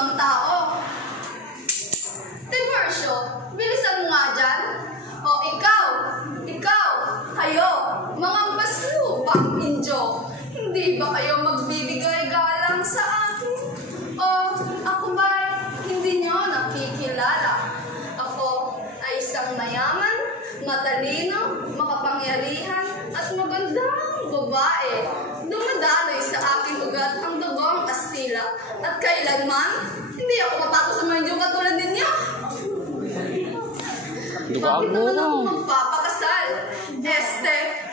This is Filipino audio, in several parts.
namang tao. Tiburcio, bilisan mo nga dyan. O ikaw, kayo, mga maslupang Indyo, hindi ba kayo magbibigay galang sa akin? O ako ba'y hindi nyo nakikilala? Ako ay isang mayaman, matalino, makapangyarihan, at magandang babae. Dumadaloy sa aking ugat ang dugong Kastila, at kailanman, hindi ako matakot sa mga Indyo katulad ninyo. Bakit naman ako magpapakasal?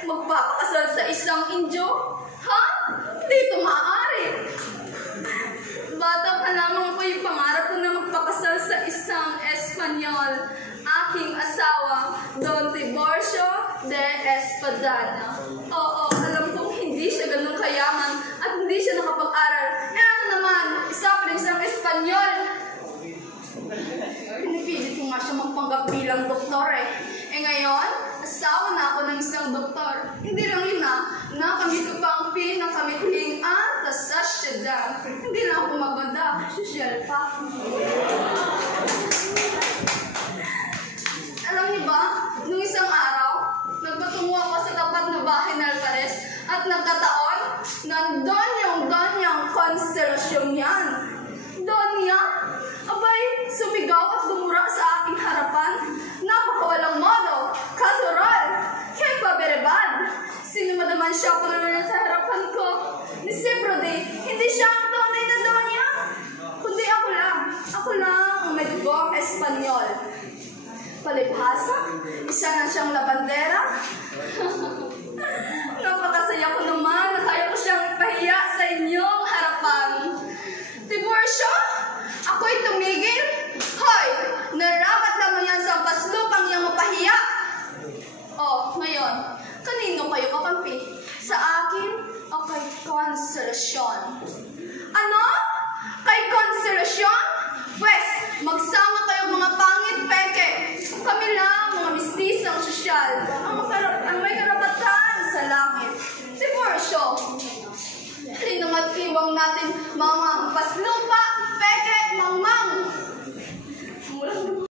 Magpapakasal sa isang Indyo? Ha? Hindi ito maaari. Bata pa lamang ako'y pangarap ko na magpakasal sa isang Espanyol. Aking asawa, Don Tiburcio de Espadana. Oo, alam kong hindi siya ganun kayaman at hindi siya nakapag-aral. Ano naman, isa pa rin isang Espanyol. Pinipilit ko nga siya magpanggap bilang doktor eh. Ngayon, asawa na ako ng isang doktor. Hindi lang yun nakamit ko pa ang pinakamithing sa syudad. Hindi lang ako maganda, sosyal pa. Alam niyo ba, nung isang araw, nagpatungo ako sa tapat na bahay ng Alcares at nagkataon, nandun yung Donyang Konstelasyong yan. Donya? Abay, sumigaw at dumura sa aking harapan. Napakawalang modo, kasural, kepaberebad. Sino madaman siya pala sa harapan ko? Ni Sibrode, hindi siya ang tunay na Donya. Kundi ako lang ang may dugong Espanyol. Palibhasa, isa na siyang labandera. Napakasaya ko naman na kaya ko siyang ipahiya sa inyong harapan. Tiburcio, ako'y tumigil. Hoy, narapat naman yan sa paslupang niyang mapahiya. Oh, ngayon, kanino kayo kakampi? Sa akin o kay Konselasyon? Ano? Kay Konselasyon?